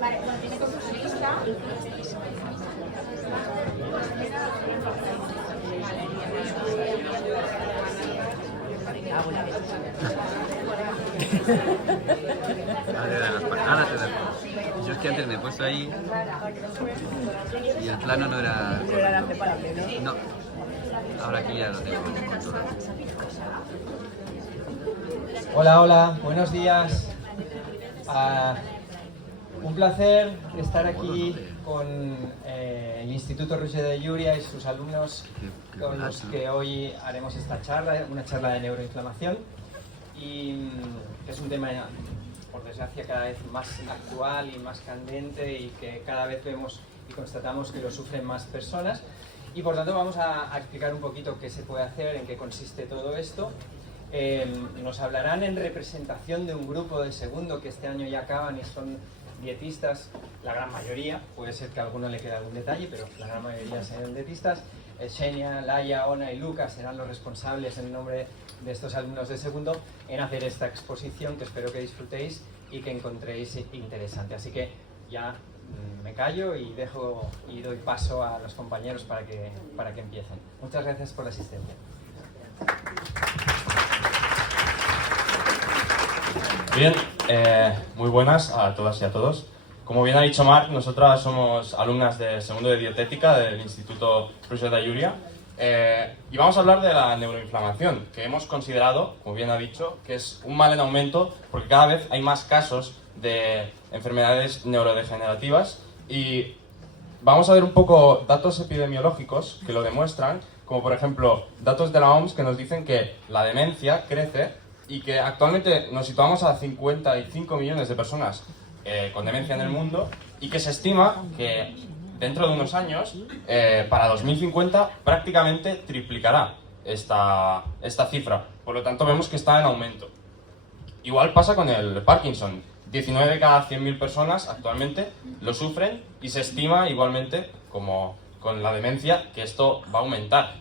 Vale, lo tiene con su lista. Ahora te da. Yo es que antes me he puesto ahí y el plano no era... No era separable, ¿no? No. Ahora aquí ya lo tengo controlado. Hola, hola, buenos días. Un placer estar aquí con el Instituto Roger de Llúria y sus alumnos con los que hoy haremos esta charla, una charla de neuroinflamación, y es un tema, por desgracia, cada vez más actual y más candente y que cada vez vemos y constatamos que lo sufren más personas. Y por tanto vamos a explicar un poquito qué se puede hacer, en qué consiste todo esto. Nos hablarán en representación de un grupo de segundo que este año ya acaban y son dietistas, la gran mayoría, puede ser que a alguno le quede algún detalle, pero la gran mayoría serán dietistas. Xenia, Laia, Ona y Lucas serán los responsables en nombre de estos alumnos de segundo en hacer esta exposición que espero que disfrutéis y que encontréis interesante. Así que ya me callo y dejo y doy paso a los compañeros para que empiecen. Muchas gracias por la asistencia. Bien, muy buenas a todas y a todos. Como bien ha dicho Marc, nosotras somos alumnas de segundo de dietética del Instituto Roger de Llúria y vamos a hablar de la neuroinflamación, que hemos considerado, como bien ha dicho, que es un mal en aumento porque cada vez hay más casos de enfermedades neurodegenerativas y vamos a ver un poco datos epidemiológicos que lo demuestran, como por ejemplo datos de la OMS que nos dicen que la demencia crece y que actualmente nos situamos a 55 millones de personas con demencia en el mundo y que se estima que dentro de unos años, para 2050, prácticamente triplicará esta cifra. Por lo tanto, vemos que está en aumento. Igual pasa con el Parkinson. 19 de cada 100.000 personas actualmente lo sufren y se estima igualmente, como con la demencia, que esto va a aumentar.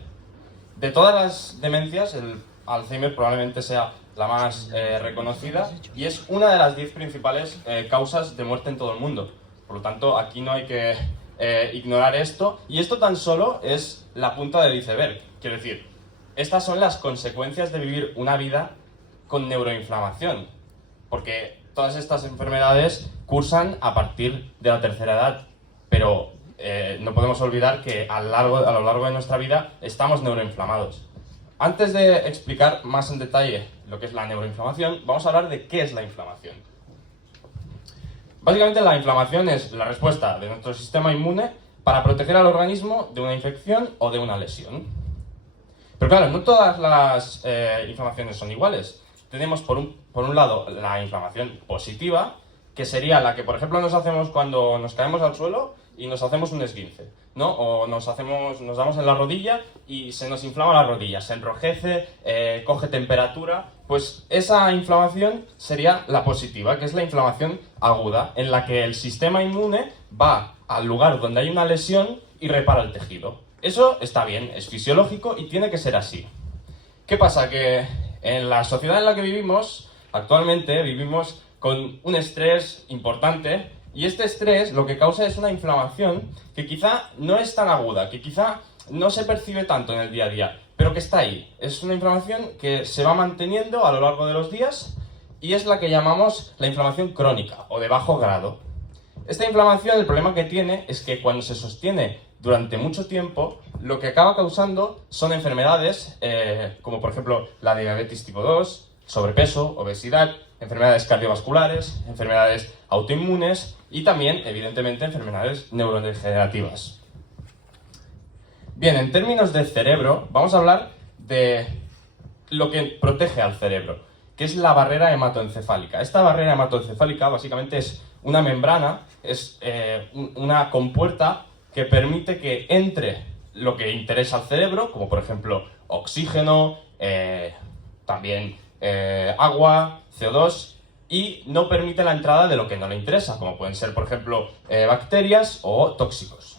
De todas las demencias, el Alzheimer probablemente sea la más reconocida y es una de las 10 principales causas de muerte en todo el mundo. Por lo tanto, aquí no hay que ignorar esto. Y esto tan solo es la punta del iceberg. Quiero decir, estas son las consecuencias de vivir una vida con neuroinflamación. Porque todas estas enfermedades cursan a partir de la tercera edad. Pero no podemos olvidar que a lo largo de nuestra vida estamos neuroinflamados. Antes de explicar más en detalle lo que es la neuroinflamación, vamos a hablar de qué es la inflamación. Básicamente la inflamación es la respuesta de nuestro sistema inmune para proteger al organismo de una infección o de una lesión. Pero claro, no todas las inflamaciones son iguales. Tenemos por un lado la inflamación positiva, que sería la que por ejemplo nos hacemos cuando nos caemos al suelo y nos hacemos un esguince, ¿no? O nos damos en la rodilla y se nos inflama la rodilla, se enrojece, coge temperatura. Pues esa inflamación sería la positiva, que es la inflamación aguda, en la que el sistema inmune va al lugar donde hay una lesión y repara el tejido. Eso está bien, es fisiológico y tiene que ser así. ¿Qué pasa? Que en la sociedad en la que vivimos, actualmente vivimos con un estrés importante. Y este estrés lo que causa es una inflamación que quizá no es tan aguda, que quizá no se percibe tanto en el día a día, pero que está ahí. Es una inflamación que se va manteniendo a lo largo de los días y es la que llamamos la inflamación crónica o de bajo grado. Esta inflamación, el problema que tiene es que cuando se sostiene durante mucho tiempo, lo que acaba causando son enfermedades como por ejemplo la diabetes tipo 2, sobrepeso, obesidad, enfermedades cardiovasculares, enfermedades autoinmunes y también, evidentemente, enfermedades neurodegenerativas. Bien, en términos de cerebro, vamos a hablar de lo que protege al cerebro, que es la barrera hematoencefálica. Esta barrera hematoencefálica básicamente es una membrana, es una compuerta que permite que entre lo que interesa al cerebro, como por ejemplo oxígeno, también agua, CO2, y no permite la entrada de lo que no le interesa, como pueden ser, por ejemplo, bacterias o tóxicos.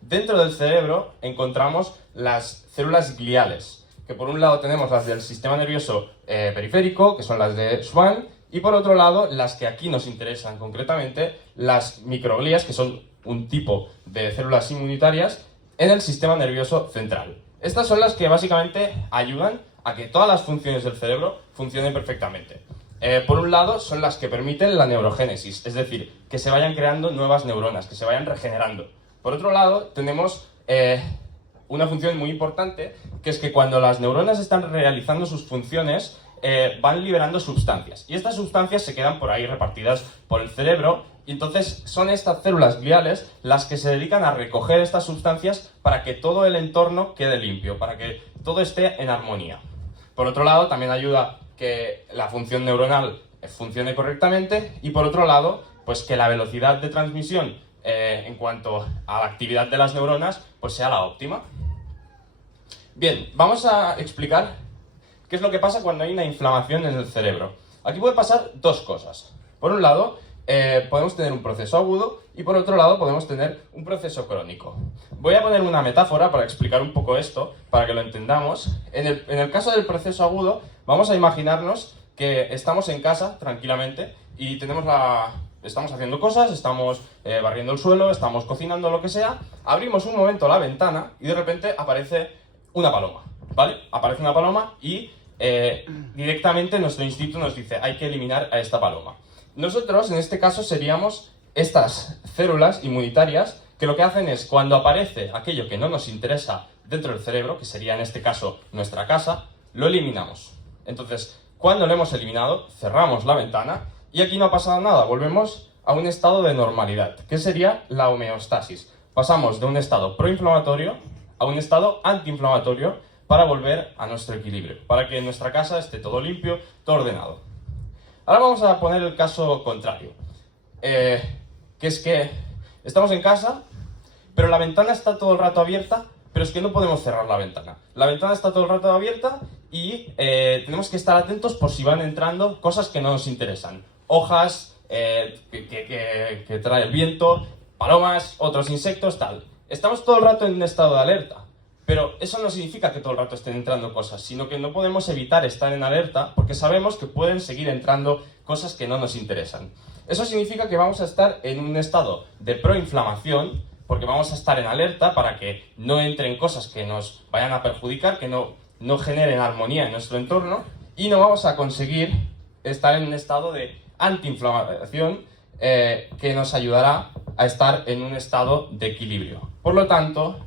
Dentro del cerebro encontramos las células gliales, que por un lado tenemos las del sistema nervioso periférico, que son las de Schwann, y por otro lado, las que aquí nos interesan concretamente, las microglías, que son un tipo de células inmunitarias en el sistema nervioso central. Estas son las que básicamente ayudan a que todas las funciones del cerebro funcionen perfectamente. Por un lado, son las que permiten la neurogénesis, es decir, que se vayan creando nuevas neuronas, que se vayan regenerando. Por otro lado, tenemos una función muy importante, que es que cuando las neuronas están realizando sus funciones, van liberando sustancias. Y estas sustancias se quedan por ahí repartidas por el cerebro, y entonces son estas células gliales las que se dedican a recoger estas sustancias para que todo el entorno quede limpio, para que todo esté en armonía. Por otro lado, también ayuda que la función neuronal funcione correctamente, y por otro lado, pues que la velocidad de transmisión en cuanto a la actividad de las neuronas pues sea la óptima. Bien, vamos a explicar qué es lo que pasa cuando hay una inflamación en el cerebro. Aquí puede pasar dos cosas. Por un lado, podemos tener un proceso agudo y por otro lado podemos tener un proceso crónico. Voy a poner una metáfora para explicar un poco esto, para que lo entendamos. En el caso del proceso agudo, vamos a imaginarnos que estamos en casa tranquilamente y estamos haciendo cosas, estamos barriendo el suelo, estamos cocinando, lo que sea, abrimos un momento la ventana y de repente aparece una paloma, ¿vale? Aparece una paloma y directamente nuestro instinto nos dice hay que eliminar a esta paloma. Nosotros, en este caso, seríamos estas células inmunitarias que lo que hacen es, cuando aparece aquello que no nos interesa dentro del cerebro, que sería en este caso nuestra casa, lo eliminamos. Entonces, cuando lo hemos eliminado, cerramos la ventana y aquí no ha pasado nada, volvemos a un estado de normalidad, que sería la homeostasis. Pasamos de un estado proinflamatorio a un estado antiinflamatorio para volver a nuestro equilibrio, para que en nuestra casa esté todo limpio, todo ordenado. Ahora vamos a poner el caso contrario, que es que estamos en casa, pero la ventana está todo el rato abierta, pero es que no podemos cerrar la ventana. La ventana está todo el rato abierta y tenemos que estar atentos por si van entrando cosas que no nos interesan. Hojas que trae el viento, palomas, otros insectos, tal. Estamos todo el rato en un estado de alerta, pero eso no significa que todo el rato estén entrando cosas, sino que no podemos evitar estar en alerta porque sabemos que pueden seguir entrando cosas que no nos interesan. Eso significa que vamos a estar en un estado de proinflamación, porque vamos a estar en alerta para que no entren cosas que nos vayan a perjudicar, que no generen armonía en nuestro entorno, y no vamos a conseguir estar en un estado de antiinflamación que nos ayudará a estar en un estado de equilibrio. Por lo tanto,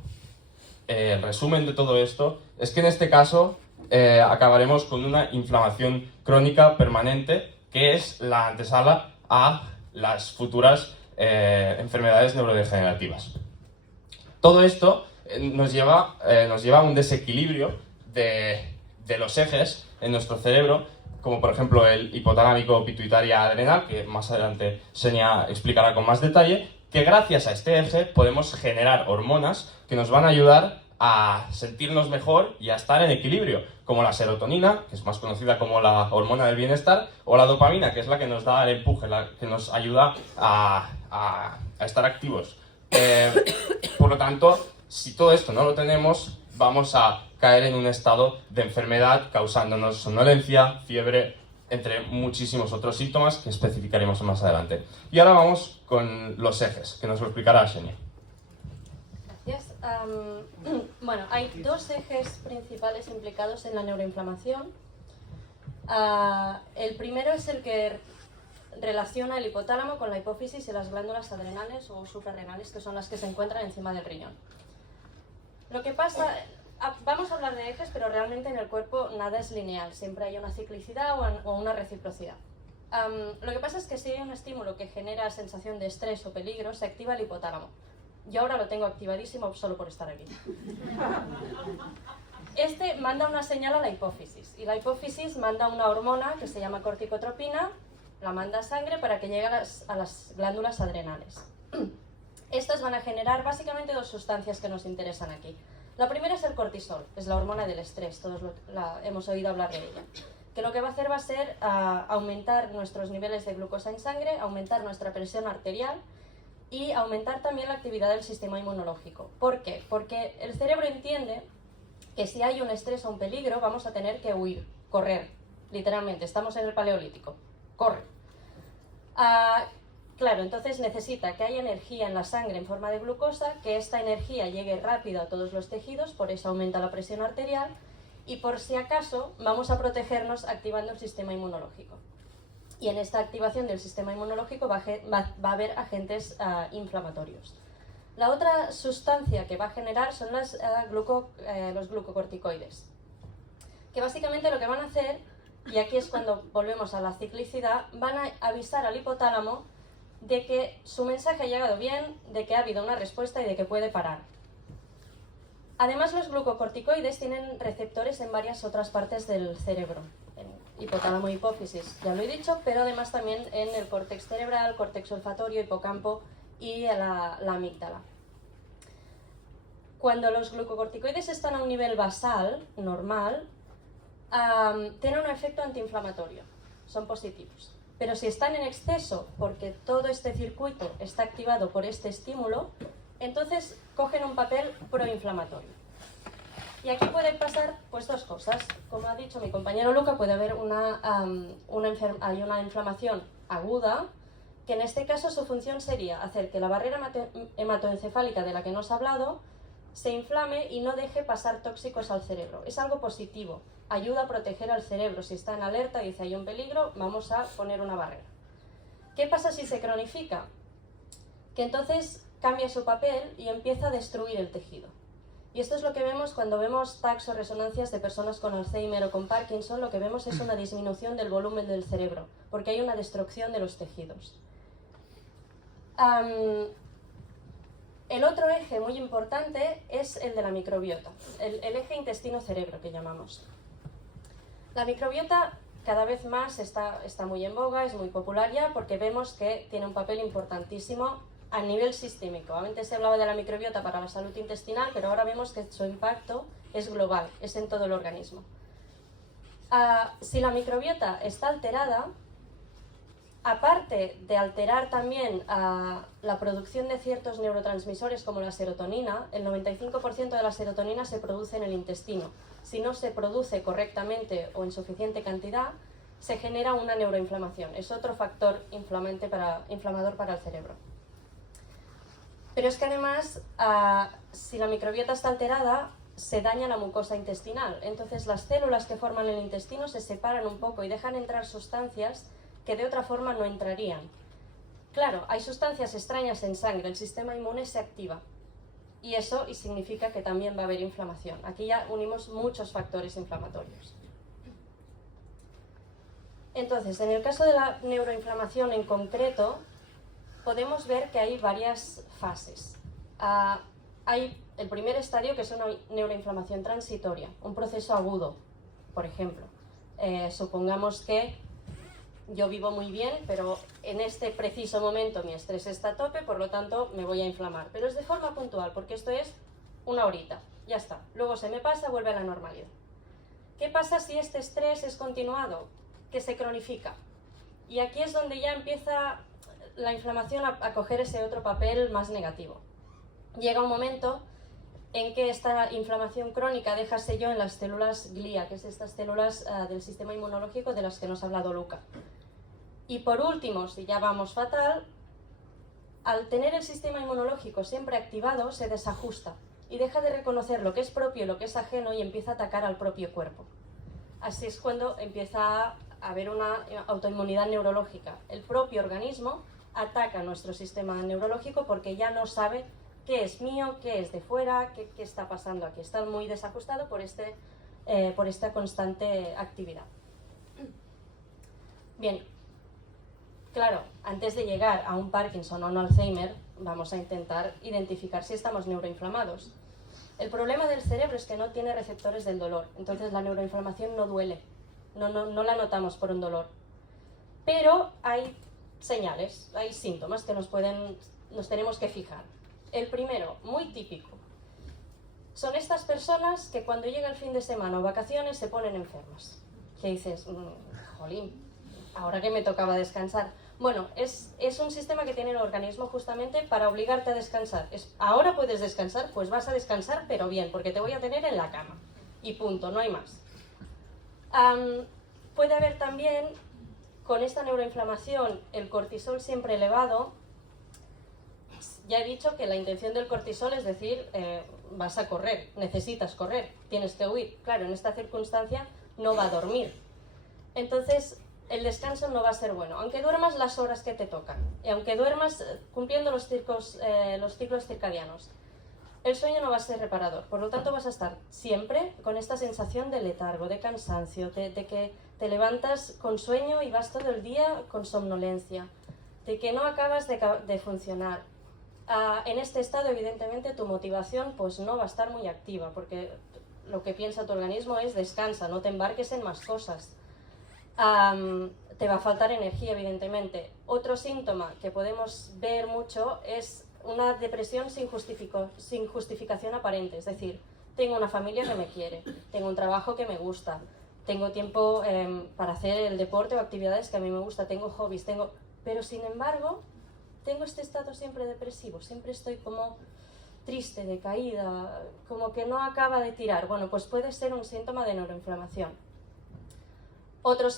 el resumen de todo esto es que en este caso acabaremos con una inflamación crónica permanente, que es la antesala a las futuras enfermedades neurodegenerativas. Todo esto nos lleva a un desequilibrio de los ejes en nuestro cerebro, como por ejemplo el hipotalámico pituitaria adrenal, que más adelante Xenia explicará con más detalle, que gracias a este eje podemos generar hormonas que nos van a ayudar a sentirnos mejor y a estar en equilibrio, como la serotonina, que es más conocida como la hormona del bienestar, o la dopamina, que es la que nos da el empuje, la que nos ayuda a estar activos. Por lo tanto, si todo esto no lo tenemos, vamos a caer en un estado de enfermedad causándonos somnolencia, fiebre, entre muchísimos otros síntomas que especificaremos más adelante. Y ahora vamos con los ejes, que nos lo explicará Xenia. Gracias. Bueno, hay dos ejes principales implicados en la neuroinflamación. El primero es el que relaciona el hipotálamo con la hipófisis y las glándulas adrenales o suprarrenales, que son las que se encuentran encima del riñón. Lo que pasa, vamos a hablar de ejes, pero realmente en el cuerpo nada es lineal, siempre hay una ciclicidad o una reciprocidad. Lo que pasa es que si hay un estímulo que genera sensación de estrés o peligro, se activa el hipotálamo. Yo ahora lo tengo activadísimo solo por estar aquí. Este manda una señal a la hipófisis, y la hipófisis manda una hormona que se llama corticotropina, la manda a sangre para que llegue a las glándulas adrenales. Estas van a generar básicamente dos sustancias que nos interesan aquí. La primera es el cortisol, es la hormona del estrés, todos hemos oído hablar de ella. Que lo que va a hacer va a ser aumentar nuestros niveles de glucosa en sangre, aumentar nuestra presión arterial y aumentar también la actividad del sistema inmunológico. ¿Por qué? Porque el cerebro entiende que si hay un estrés o un peligro vamos a tener que huir, correr, literalmente, estamos en el paleolítico, corre. Claro, entonces necesita que haya energía en la sangre en forma de glucosa, que esta energía llegue rápido a todos los tejidos, por eso aumenta la presión arterial, y por si acaso vamos a protegernos activando el sistema inmunológico. Y en esta activación del sistema inmunológico va a haber agentes inflamatorios. La otra sustancia que va a generar son los glucocorticoides, que básicamente lo que van a hacer, y aquí es cuando volvemos a la ciclicidad, van a avisar al hipotálamo de que su mensaje ha llegado bien, de que ha habido una respuesta y de que puede parar. Además, los glucocorticoides tienen receptores en varias otras partes del cerebro, en hipotálamo y hipófisis, ya lo he dicho, pero además también en el córtex cerebral, córtex olfatorio, hipocampo y la amígdala. Cuando los glucocorticoides están a un nivel basal, normal, tienen un efecto antiinflamatorio, son positivos. Pero si están en exceso, porque todo este circuito está activado por este estímulo, entonces cogen un papel proinflamatorio. Y aquí pueden pasar pues dos cosas. Como ha dicho mi compañero Luca, puede haber hay una inflamación aguda, que en este caso su función sería hacer que la barrera hematoencefálica de la que nos ha hablado se inflame y no deje pasar tóxicos al cerebro. Es algo positivo, ayuda a proteger al cerebro. Si está en alerta y dice hay un peligro, vamos a poner una barrera. ¿Qué pasa si se cronifica? Que entonces cambia su papel y empieza a destruir el tejido. Y esto es lo que vemos cuando vemos TACs o resonancias de personas con Alzheimer o con Parkinson. Lo que vemos es una disminución del volumen del cerebro, porque hay una destrucción de los tejidos. El otro eje muy importante es el de la microbiota, el eje intestino-cerebro que llamamos. La microbiota cada vez más está muy en boga, es muy popular ya, porque vemos que tiene un papel importantísimo a nivel sistémico. Antes se hablaba de la microbiota para la salud intestinal, pero ahora vemos que su impacto es global, es en todo el organismo. Si la microbiota está alterada, aparte de alterar también la producción de ciertos neurotransmisores como la serotonina, el 95% de la serotonina se produce en el intestino. Si no se produce correctamente o en suficiente cantidad, se genera una neuroinflamación. Es otro factor inflamador para el cerebro. Pero es que además, si la microbiota está alterada, se daña la mucosa intestinal. Entonces las células que forman el intestino se separan un poco y dejan entrar sustancias que de otra forma no entrarían. Claro, hay sustancias extrañas en sangre, el sistema inmune se activa. Y eso significa que también va a haber inflamación. Aquí ya unimos muchos factores inflamatorios. Entonces, en el caso de la neuroinflamación en concreto, podemos ver que hay varias fases. Hay el primer estadio, que es una neuroinflamación transitoria, un proceso agudo, por ejemplo. Supongamos que yo vivo muy bien, pero en este preciso momento mi estrés está a tope, por lo tanto me voy a inflamar. Pero es de forma puntual, porque esto es una horita, ya está. Luego se me pasa, vuelve a la normalidad. ¿Qué pasa si este estrés es continuado? Que se cronifica. Y aquí es donde ya empieza la inflamación a coger ese otro papel más negativo. Llega un momento en que esta inflamación crónica deja sello en las células glía, que es estas células del sistema inmunológico de las que nos ha hablado Luca. Y por último, si ya vamos fatal, al tener el sistema inmunológico siempre activado, se desajusta y deja de reconocer lo que es propio y lo que es ajeno y empieza a atacar al propio cuerpo. Así es cuando empieza a haber una autoinmunidad neurológica. El propio organismo ataca nuestro sistema neurológico porque ya no sabe qué es mío, qué es de fuera, qué está pasando aquí. Está muy desajustado por esta constante actividad. Bien, claro, antes de llegar a un Parkinson o un Alzheimer, vamos a intentar identificar si estamos neuroinflamados. El problema del cerebro es que no tiene receptores del dolor, entonces la neuroinflamación no duele, no la notamos por un dolor. Pero hay señales, hay síntomas que nos tenemos que fijar. El primero, muy típico, son estas personas que cuando llega el fin de semana o vacaciones se ponen enfermas. Que dices, jolín, ahora que me tocaba descansar. Bueno, es un sistema que tiene el organismo justamente para obligarte a descansar. Ahora puedes descansar, pues vas a descansar, pero bien, porque te voy a tener en la cama. Y punto, no hay más. Puede haber también, con esta neuroinflamación, el cortisol siempre elevado. Ya he dicho que la intención del cortisol es decir, vas a correr, necesitas correr, tienes que huir. Claro, en esta circunstancia no va a dormir. Entonces, el descanso no va a ser bueno, aunque duermas las horas que te tocan, y aunque duermas cumpliendo los ciclos circadianos. El sueño no va a ser reparador, por lo tanto vas a estar siempre con esta sensación de letargo, de cansancio, de que te levantas con sueño y vas todo el día con somnolencia, de que no acabas de funcionar. En este estado, evidentemente, tu motivación pues no va a estar muy activa, porque lo que piensa tu organismo es descansa, no te embarques en más cosas. Te va a faltar energía, evidentemente. Otro síntoma que podemos ver mucho es una depresión sin justificación aparente, es decir, tengo una familia que me quiere, tengo un trabajo que me gusta, tengo tiempo para hacer el deporte o actividades que a mí me gusta, tengo hobbies, pero sin embargo tengo este estado siempre depresivo, siempre estoy como triste, decaída, como que no acaba de tirar. Bueno, pues puede ser un síntoma de neuroinflamación. Otro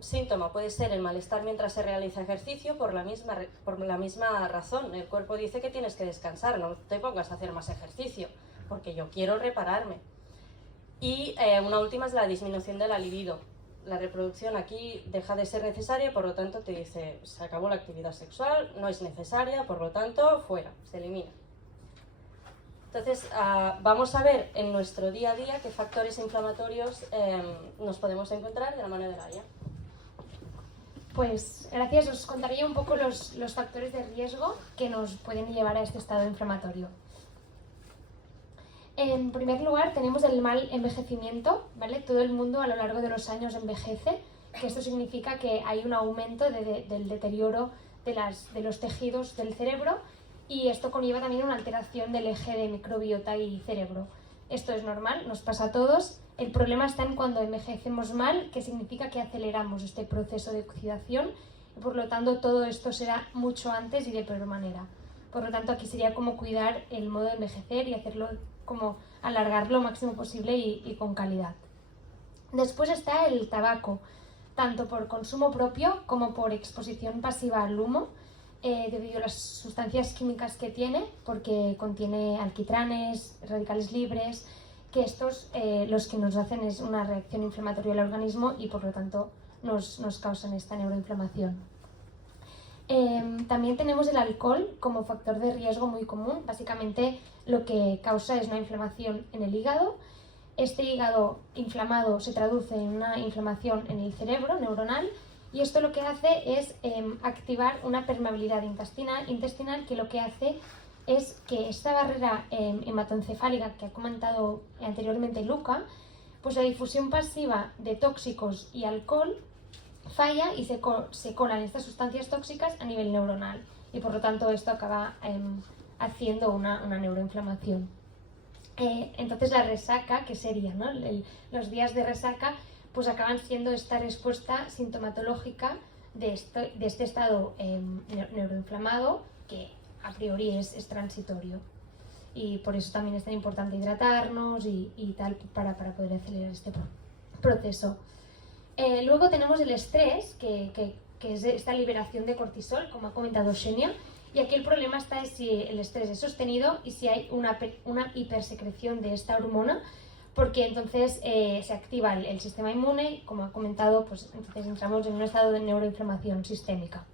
síntoma puede ser el malestar mientras se realiza ejercicio por la misma razón. El cuerpo dice que tienes que descansar, no te pongas a hacer más ejercicio, porque yo quiero repararme. Y una última es la disminución de la libido. La reproducción aquí deja de ser necesaria, por lo tanto te dice, se acabó la actividad sexual, no es necesaria, por lo tanto, fuera, se elimina. Entonces, vamos a ver en nuestro día a día qué factores inflamatorios nos podemos encontrar de la mano de Laia. Pues gracias, os contaré yo un poco los factores de riesgo que nos pueden llevar a este estado inflamatorio. En primer lugar tenemos el mal envejecimiento, ¿vale? Todo el mundo a lo largo de los años envejece, que esto significa que hay un aumento del deterioro de los tejidos del cerebro, y esto conlleva también una alteración del eje de microbiota y cerebro. Esto es normal, nos pasa a todos. El problema está en cuando envejecemos mal, que significa que aceleramos este proceso de oxidación y por lo tanto todo esto será mucho antes y de peor manera. Por lo tanto, aquí sería como cuidar el modo de envejecer y hacerlo como alargarlo lo máximo posible y con calidad. Después está el tabaco, tanto por consumo propio como por exposición pasiva al humo, debido a las sustancias químicas que tiene, porque contiene alquitranes, radicales libres, que estos los que nos hacen es una reacción inflamatoria al organismo y por lo tanto nos causan esta neuroinflamación. También tenemos el alcohol como factor de riesgo muy común. Básicamente lo que causa es una inflamación en el hígado. Este hígado inflamado se traduce en una inflamación en el cerebro neuronal, y esto lo que hace es activar una permeabilidad intestinal que lo que hace es que esta barrera hematoencefálica que ha comentado anteriormente Luca, pues la difusión pasiva de tóxicos y alcohol falla y se colan estas sustancias tóxicas a nivel neuronal, y por lo tanto esto acaba haciendo una neuroinflamación. Entonces la resaca, ¿qué sería, no? Los días de resaca pues acaban siendo esta respuesta sintomatológica de este estado neuroinflamado, que a priori es transitorio. Y por eso también es tan importante hidratarnos y tal para poder acelerar este proceso. Luego tenemos el estrés, que que es esta liberación de cortisol, como ha comentado Xenia. Y aquí el problema está en si el estrés es sostenido y si hay una hipersecreción de esta hormona, porque entonces se activa el sistema inmune, como ha comentado, pues entonces entramos en un estado de neuroinflamación sistémica.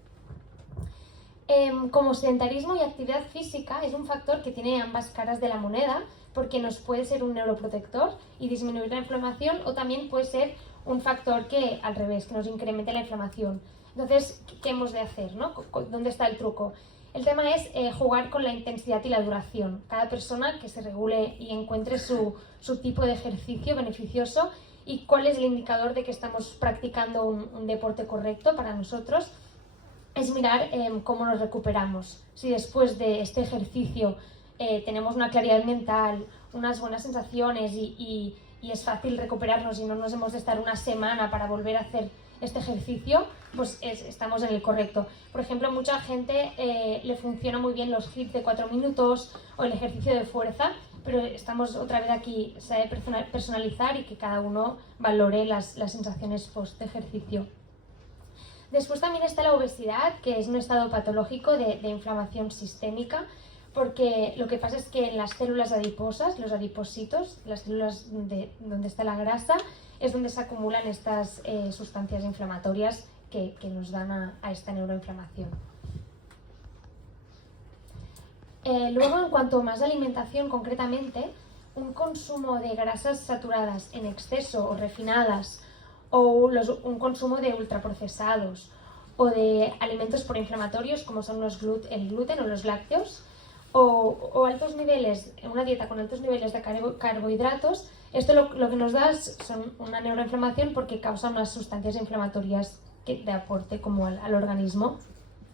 Como sedentarismo y actividad física es un factor que tiene ambas caras de la moneda, porque nos puede ser un neuroprotector y disminuir la inflamación, o también puede ser un factor que, al revés, que nos incremente la inflamación. Entonces, ¿qué hemos de hacer, no? ¿Dónde está el truco? El tema es jugar con la intensidad y la duración. Cada persona que se regule y encuentre su tipo de ejercicio beneficioso y cuál es el indicador de que estamos practicando un deporte correcto para nosotros, es mirar cómo nos recuperamos. Si después de este ejercicio tenemos una claridad mental, unas buenas sensaciones y es fácil recuperarnos y no nos hemos de estar una semana para volver a hacer este ejercicio, pues estamos en el correcto. Por ejemplo, mucha gente le funciona muy bien los HIIT de 4 minutos o el ejercicio de fuerza, pero estamos otra vez aquí, se debe personalizar y que cada uno valore las sensaciones post ejercicio. Después también está la obesidad, que es un estado patológico de inflamación sistémica, porque lo que pasa es que en las células adiposas, los adipocitos, las células donde está la grasa, es donde se acumulan estas sustancias inflamatorias que nos dan a esta neuroinflamación. Luego, en cuanto más a alimentación concretamente, un consumo de grasas saturadas en exceso o refinadas, o un consumo de ultraprocesados o de alimentos proinflamatorios como son el gluten o los lácteos, o altos niveles, una dieta con altos niveles de carbohidratos, esto lo que nos da son una neuroinflamación porque causa unas sustancias inflamatorias de aporte como al organismo.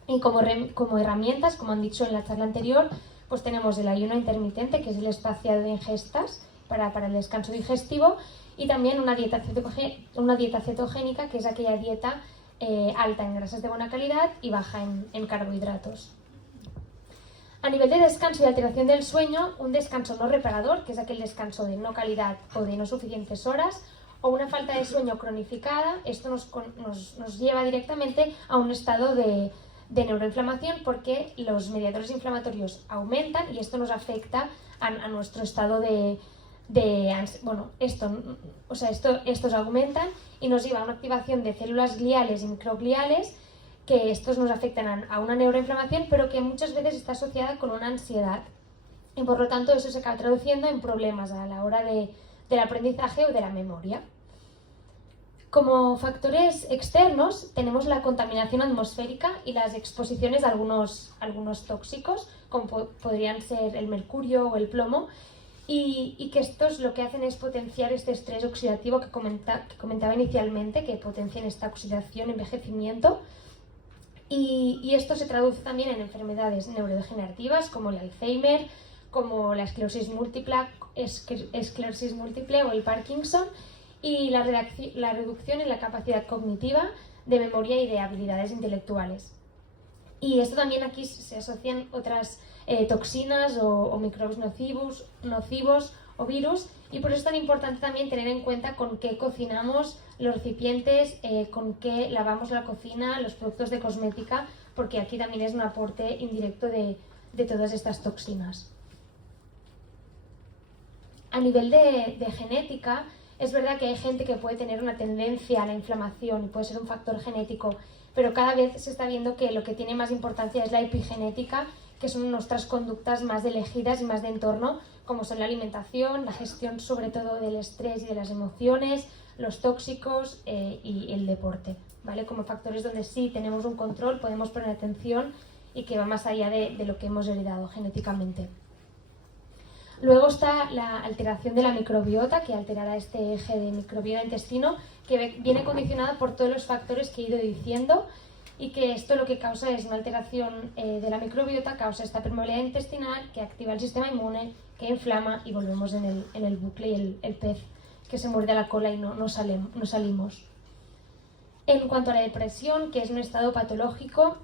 Y como herramientas, como han dicho en la charla anterior, pues tenemos el ayuno intermitente, que es el espaciado de ingestas para el descanso digestivo, y también una dieta cetogénica, que es aquella dieta alta en grasas de buena calidad y baja en carbohidratos. A nivel de descanso y alteración del sueño, un descanso no reparador, que es aquel descanso de no calidad o de no suficientes horas, o una falta de sueño cronificada, esto nos lleva directamente a un estado de neuroinflamación, porque los mediadores inflamatorios aumentan y esto nos afecta a nuestro estado estos aumentan y nos lleva a una activación de células gliales y microgliales, que estos nos afectan a una neuroinflamación, pero que muchas veces está asociada con una ansiedad. Y por lo tanto eso se acaba traduciendo en problemas a la hora del aprendizaje o de la memoria. Como factores externos tenemos la contaminación atmosférica y las exposiciones a algunos tóxicos, como podrían ser el mercurio o el plomo, y que estos lo que hacen es potenciar este estrés oxidativo que comentaba inicialmente, que potencian esta oxidación, envejecimiento, y esto se traduce también en enfermedades neurodegenerativas como el Alzheimer, como la esclerosis múltiple o el Parkinson, y la reducción en la capacidad cognitiva, de memoria y de habilidades intelectuales. Y esto también aquí se asocian otras toxinas o microbios nocivos o virus, y por eso es tan importante también tener en cuenta con qué cocinamos los recipientes, con qué lavamos la cocina, los productos de cosmética, porque aquí también es un aporte indirecto de todas estas toxinas. A nivel de genética, es verdad que hay gente que puede tener una tendencia a la inflamación y puede ser un factor genético, pero cada vez se está viendo que lo que tiene más importancia es la epigenética, que son nuestras conductas más elegidas y más de entorno, como son la alimentación, la gestión sobre todo del estrés y de las emociones, los tóxicos y el deporte, ¿vale? Como factores donde sí tenemos un control, podemos poner atención y que va más allá de lo que hemos heredado genéticamente. Luego está la alteración de la microbiota, que alterará este eje de microbiota-intestino, que viene condicionada por todos los factores que he ido diciendo, y que esto lo que causa es una alteración de la microbiota, causa esta permeabilidad intestinal que activa el sistema inmune, que inflama, y volvemos en el bucle y el pez que se muerde la cola y no salimos. En cuanto a la depresión, que es un estado patológico,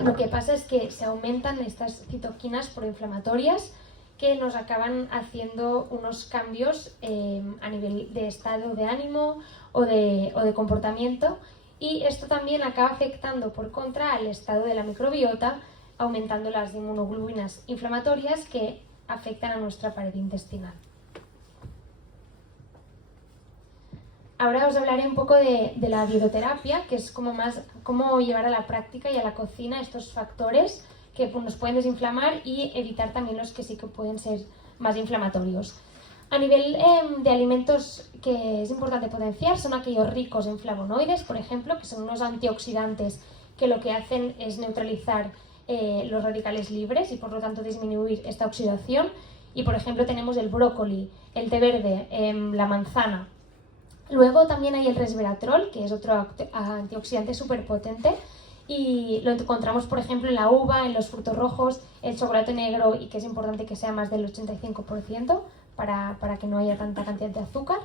lo que pasa es que se aumentan estas citoquinas proinflamatorias que nos acaban haciendo unos cambios a nivel de estado de ánimo o de comportamiento, y esto también acaba afectando por contra al estado de la microbiota, aumentando las inmunoglobulinas inflamatorias que afectan a nuestra pared intestinal. Ahora os hablaré un poco de la dietoterapia, que es como más cómo llevar a la práctica y a la cocina estos factores que nos pueden desinflamar y evitar también los que sí que pueden ser más inflamatorios. A nivel de alimentos que es importante potenciar son aquellos ricos en flavonoides, por ejemplo, que son unos antioxidantes que lo que hacen es neutralizar los radicales libres y por lo tanto disminuir esta oxidación. Y por ejemplo tenemos el brócoli, el té verde, la manzana. Luego también hay el resveratrol, que es otro antioxidante súper potente y lo encontramos por ejemplo en la uva, en los frutos rojos, el chocolate negro y que es importante que sea más del 85% para que no haya tanta cantidad de azúcar.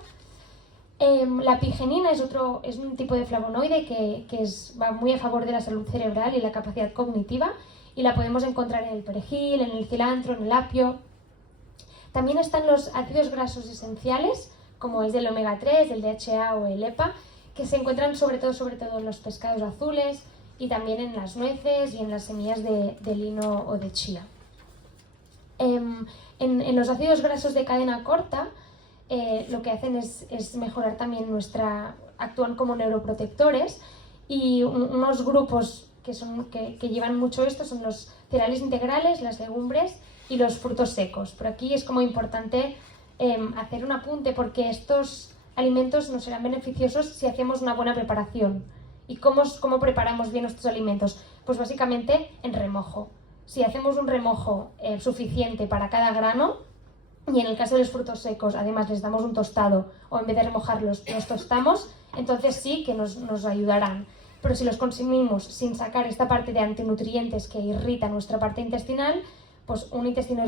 La pigenina es un tipo de flavonoide que va muy a favor de la salud cerebral y la capacidad cognitiva y la podemos encontrar en el perejil, en el cilantro, en el apio. También están los ácidos grasos esenciales, como es el omega 3, el DHA o el EPA, que se encuentran sobre todo en los pescados azules y también en las nueces y en las semillas de lino o de chía. En los ácidos grasos de cadena corta, lo que hacen es mejorar también actúan como neuroprotectores y unos grupos que llevan mucho esto son los cereales integrales, las legumbres y los frutos secos. Por aquí es como importante hacer un apunte porque estos alimentos nos serán beneficiosos si hacemos una buena preparación. ¿Y cómo preparamos bien estos alimentos? Pues básicamente en remojo. Si hacemos un remojo suficiente para cada grano, y en el caso de los frutos secos además les damos un tostado o en vez de remojarlos los tostamos, entonces sí que nos ayudarán. Pero si los consumimos sin sacar esta parte de antinutrientes que irrita nuestra parte intestinal, pues un intestino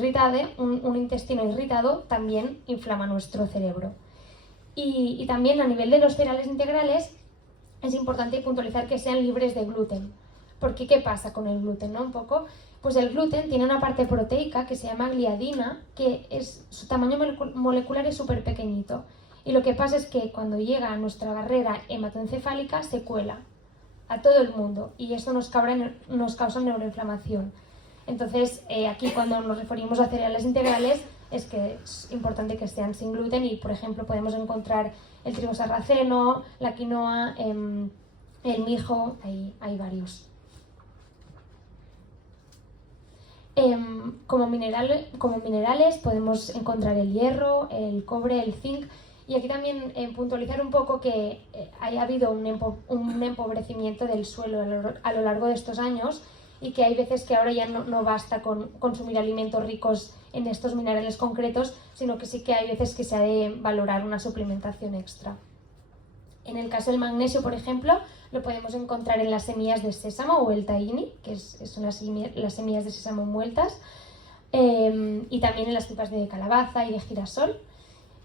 irritado también inflama nuestro cerebro. Y también a nivel de los cereales integrales es importante puntualizar que sean libres de gluten. Porque ¿qué pasa con el gluten, no? Un poco, pues el gluten tiene una parte proteica que se llama gliadina, que su tamaño molecular es súper pequeñito. Y lo que pasa es que cuando llega a nuestra barrera hematoencefálica se cuela a todo el mundo y esto nos causa neuroinflamación. Entonces, aquí cuando nos referimos a cereales integrales es que es importante que sean sin gluten y, por ejemplo, podemos encontrar el trigo sarraceno, la quinoa, el mijo, hay varios. Como minerales podemos encontrar el hierro, el cobre, el zinc y aquí también puntualizar un poco que haya habido un empobrecimiento del suelo a lo largo de estos años y que hay veces que ahora ya no basta con consumir alimentos ricos en estos minerales concretos, sino que sí que hay veces que se ha de valorar una suplementación extra. En el caso del magnesio, por ejemplo, lo podemos encontrar en las semillas de sésamo o el tahini, que son las semillas de sésamo envueltas, y también en las tipas de calabaza y de girasol.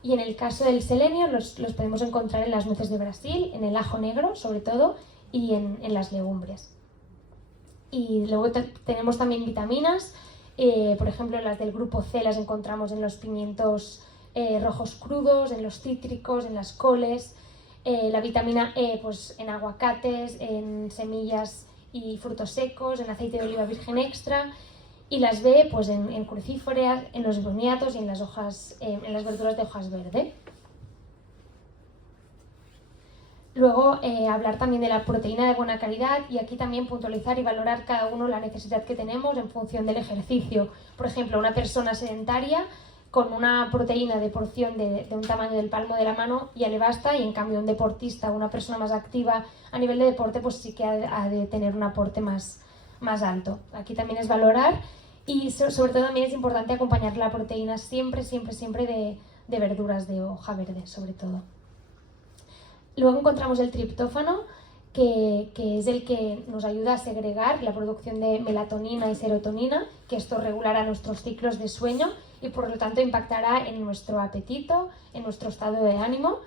Y en el caso del selenio los podemos encontrar en las nueces de Brasil, en el ajo negro sobre todo, y en las legumbres. Y luego tenemos también vitaminas, por ejemplo las del grupo C las encontramos en los pimientos rojos crudos, en los cítricos, en las coles. La vitamina E pues en aguacates, en semillas y frutos secos, en aceite de oliva virgen extra y las B pues en crucíferas, en los boniatos y en las verduras de hojas verde. Luego hablar también de la proteína de buena calidad y aquí también puntualizar y valorar cada uno la necesidad que tenemos en función del ejercicio. Por ejemplo, una persona sedentaria con una proteína de porción de un tamaño del palmo de la mano ya le basta y en cambio un deportista o una persona más activa a nivel de deporte pues sí que ha de tener un aporte más alto. Aquí también es valorar y sobre todo también es importante acompañar la proteína siempre de verduras de hoja verde sobre todo. Luego encontramos el triptófano que es el que nos ayuda a segregar la producción de melatonina y serotonina, que esto regulará nuestros ciclos de sueño y por lo tanto impactará en nuestro apetito, en nuestro estado de ánimo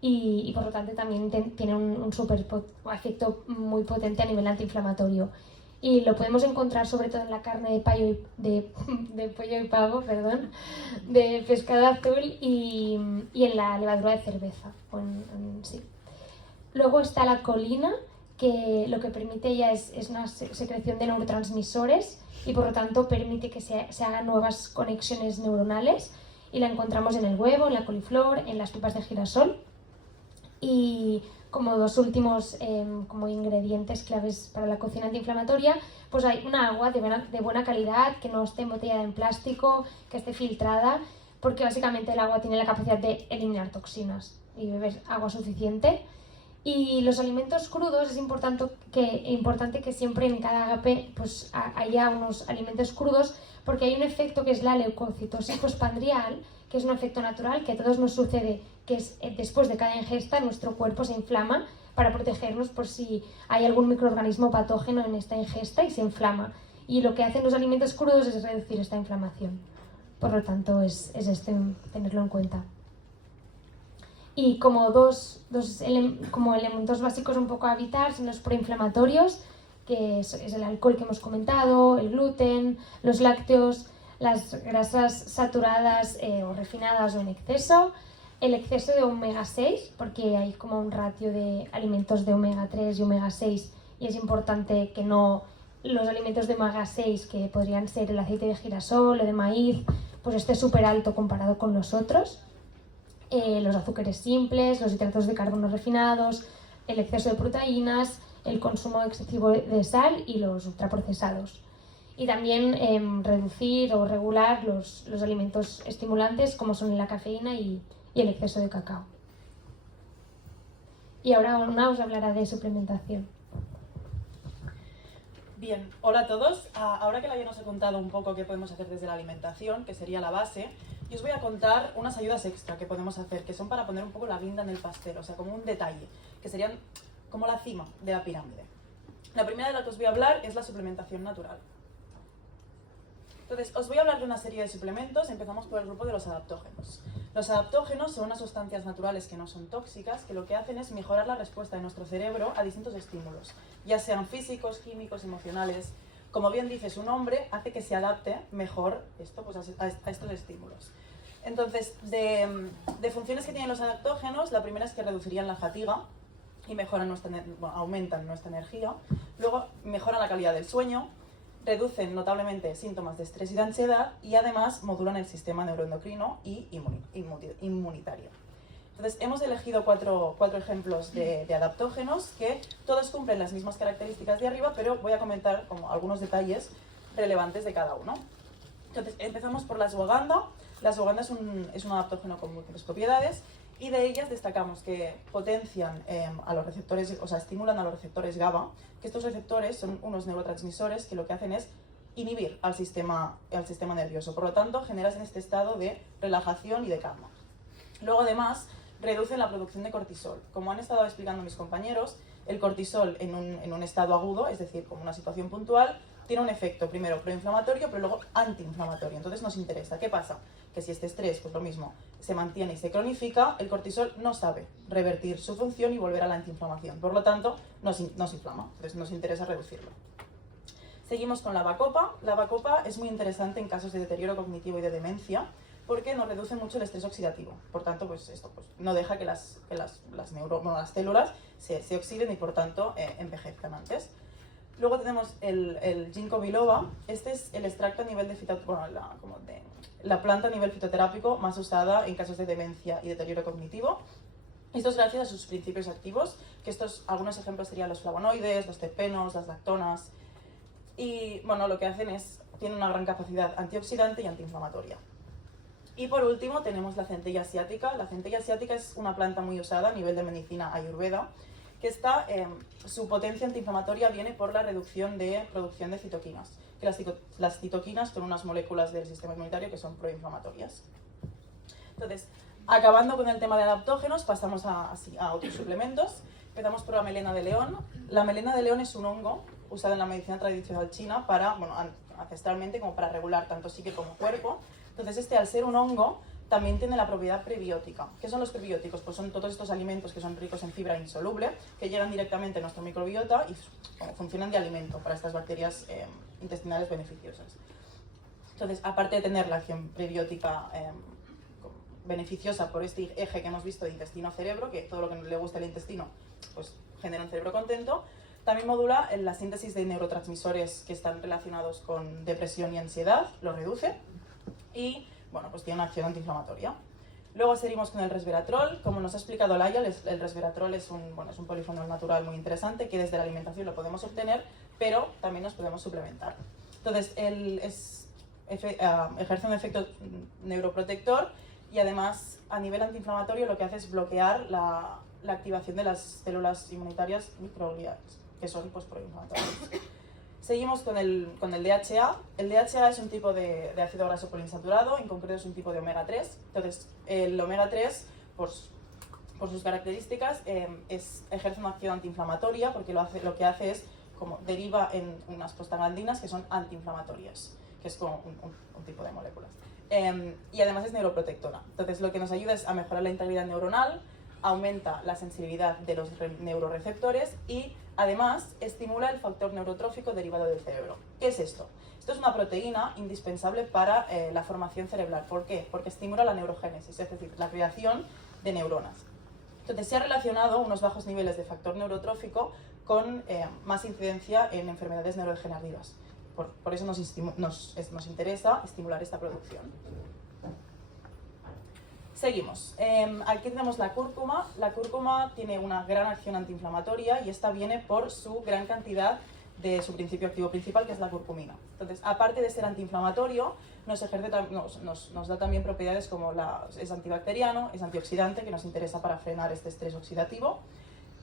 y por lo tanto también tiene un efecto muy potente a nivel antiinflamatorio. Y lo podemos encontrar sobre todo en la carne de pollo y pavo, de pescado azul y en la levadura de cerveza. Sí. Luego está la colina, que lo que permite ella es una secreción de neurotransmisores y por lo tanto permite que se hagan nuevas conexiones neuronales, y la encontramos en el huevo, en la coliflor, en las pipas de girasol. Y como dos últimos como ingredientes claves para la cocina antiinflamatoria, pues hay una agua de buena calidad, que no esté embotellada en plástico, que esté filtrada, porque básicamente el agua tiene la capacidad de eliminar toxinas y beber agua suficiente. Y los alimentos crudos, es importante que siempre en cada agape pues haya unos alimentos crudos, porque hay un efecto que es la leucocitosis postprandial, que es un efecto natural que a todos nos sucede, que es después de cada ingesta nuestro cuerpo se inflama para protegernos por si hay algún microorganismo patógeno en esta ingesta y se inflama. Y lo que hacen los alimentos crudos es reducir esta inflamación. Por lo tanto, es tenerlo en cuenta. Y como como elementos básicos un poco a evitar son los proinflamatorios, que es el alcohol que hemos comentado, el gluten, los lácteos, las grasas saturadas o refinadas o en exceso, el exceso de omega 6, porque hay como un ratio de alimentos de omega 3 y omega 6 y es importante que no los alimentos de omega 6, que podrían ser el aceite de girasol o de maíz, pues esté súper alto comparado con los otros. Los azúcares simples, los hidratos de carbono refinados, el exceso de proteínas, el consumo excesivo de sal y los ultraprocesados. Y también reducir o regular los alimentos estimulantes como son la cafeína y el exceso de cacao. Y ahora Ona os hablará de suplementación. Bien, hola a todos. Ahora que Laia nos ha contado un poco qué podemos hacer desde la alimentación, que sería la base, yo os voy a contar unas ayudas extra que podemos hacer, que son para poner un poco la guinda en el pastel, o sea, como un detalle, que serían como la cima de la pirámide. La primera de la que os voy a hablar es la suplementación natural. Entonces, os voy a hablar de una serie de suplementos. Empezamos por el grupo de los adaptógenos. Los adaptógenos son unas sustancias naturales que no son tóxicas, que lo que hacen es mejorar la respuesta de nuestro cerebro a distintos estímulos, ya sean físicos, químicos, emocionales. Como bien dice su nombre, hace que se adapte mejor esto, pues, a estos estímulos. Entonces, de funciones que tienen los adaptógenos, la primera es que reducirían la fatiga y aumentan nuestra energía. Luego, mejoran la calidad del sueño, reducen notablemente síntomas de estrés y de ansiedad y además modulan el sistema neuroendocrino y inmunitario. Entonces, hemos elegido cuatro ejemplos de adaptógenos que todos cumplen las mismas características de arriba, pero voy a comentar como algunos detalles relevantes de cada uno. Entonces, empezamos por la ashwagandha. La ashwagandha es un adaptógeno con múltiples propiedades y de ellas destacamos que potencian a los receptores, o sea, estimulan a los receptores GABA, que estos receptores son unos neurotransmisores que lo que hacen es inhibir al sistema nervioso. Por lo tanto, generas en este estado de relajación y de calma. Luego, además, reducen la producción de cortisol. Como han estado explicando mis compañeros, el cortisol en un estado agudo, es decir, como una situación puntual, tiene un efecto primero proinflamatorio, pero luego antiinflamatorio. Entonces nos interesa. ¿Qué pasa? Que si este estrés, pues lo mismo, se mantiene y se cronifica, el cortisol no sabe revertir su función y volver a la antiinflamación. Por lo tanto, nos inflama. Entonces nos interesa reducirlo. Seguimos con la bacopa. La bacopa es muy interesante en casos de deterioro cognitivo y de demencia, porque nos reduce mucho el estrés oxidativo. Por tanto, pues esto no deja que las células se oxiden y por tanto envejezcan antes. Luego tenemos el ginkgo biloba. Este es el extracto a nivel de la planta a nivel fitoterápico más usada en casos de demencia y deterioro cognitivo. Esto es gracias a sus principios activos, que algunos ejemplos serían los flavonoides, los terpenos, las lactonas. Y bueno, lo que hacen tienen una gran capacidad antioxidante y antiinflamatoria. Y por último tenemos la centella asiática. La centella asiática es una planta muy usada a nivel de medicina ayurveda, que su potencia antiinflamatoria viene por la reducción de producción de citoquinas, que las citoquinas son unas moléculas del sistema inmunitario que son proinflamatorias. Entonces, acabando con el tema de adaptógenos, pasamos a otros suplementos. Empezamos por la melena de león. La melena de león es un hongo usado en la medicina tradicional china ancestralmente como para regular tanto psique como cuerpo. Entonces, al ser un hongo, también tiene la propiedad prebiótica. ¿Qué son los prebióticos? Pues son todos estos alimentos que son ricos en fibra insoluble, que llegan directamente a nuestro microbiota y funcionan de alimento para estas bacterias intestinales beneficiosas. Entonces, aparte de tener la acción prebiótica beneficiosa por este eje que hemos visto de intestino-cerebro, que todo lo que le gusta al intestino pues genera un cerebro contento, También modula la síntesis de neurotransmisores que están relacionados con depresión y ansiedad, lo reduce y bueno, pues tiene una acción antiinflamatoria. Luego seguimos con el resveratrol. Como nos ha explicado Laia, el resveratrol es un polifenol natural muy interesante que desde la alimentación lo podemos obtener, pero también nos podemos suplementar. Entonces, ejerce un efecto neuroprotector y además a nivel antiinflamatorio lo que hace es bloquear la activación de las células inmunitarias microgliales, que son pues, proinflamatorias. Seguimos con el DHA. El DHA es un tipo de ácido graso poliinsaturado, en concreto es un tipo de omega 3. Entonces, el omega 3, por sus características, ejerce una acción antiinflamatoria porque lo que hace es como deriva en unas prostaglandinas que son antiinflamatorias, que es como un tipo de moléculas. Y además es neuroprotectora. Entonces, lo que nos ayuda es a mejorar la integridad neuronal, aumenta la sensibilidad de los neuroreceptores y además estimula el factor neurotrófico derivado del cerebro. ¿Qué es esto? Esto es una proteína indispensable para la formación cerebral. ¿Por qué? Porque estimula la neurogénesis, es decir, la creación de neuronas. Entonces se ha relacionado unos bajos niveles de factor neurotrófico con más incidencia en enfermedades neurodegenerativas. Por eso nos interesa estimular esta producción. Seguimos. Aquí tenemos la cúrcuma. La cúrcuma tiene una gran acción antiinflamatoria y esta viene por su gran cantidad de su principio activo principal, que es la curcumina. Entonces, aparte de ser antiinflamatorio, nos da también propiedades como es antibacteriano, es antioxidante, que nos interesa para frenar este estrés oxidativo,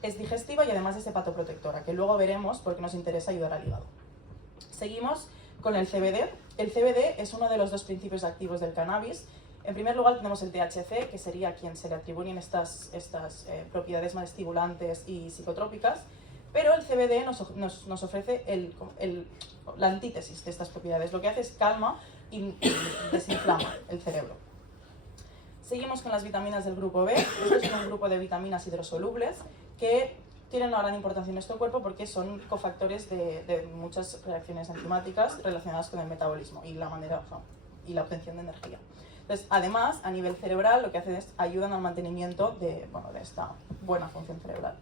es digestiva y además es hepatoprotectora, que luego veremos porque nos interesa ayudar al hígado. Seguimos con el CBD. El CBD es uno de los dos principios activos del cannabis. En primer lugar tenemos el THC, que sería quien se le atribuyen estas propiedades más estimulantes y psicotrópicas, pero el CBD nos ofrece la antítesis de estas propiedades. Lo que hace es calma y desinflama el cerebro. Seguimos con las vitaminas del grupo B. Este es un grupo de vitaminas hidrosolubles que tienen una gran importancia en nuestro cuerpo porque son cofactores de muchas reacciones enzimáticas relacionadas con el metabolismo y la obtención de energía. Entonces, además, a nivel cerebral, lo que hacen es ayudan al mantenimiento de esta buena función cerebral.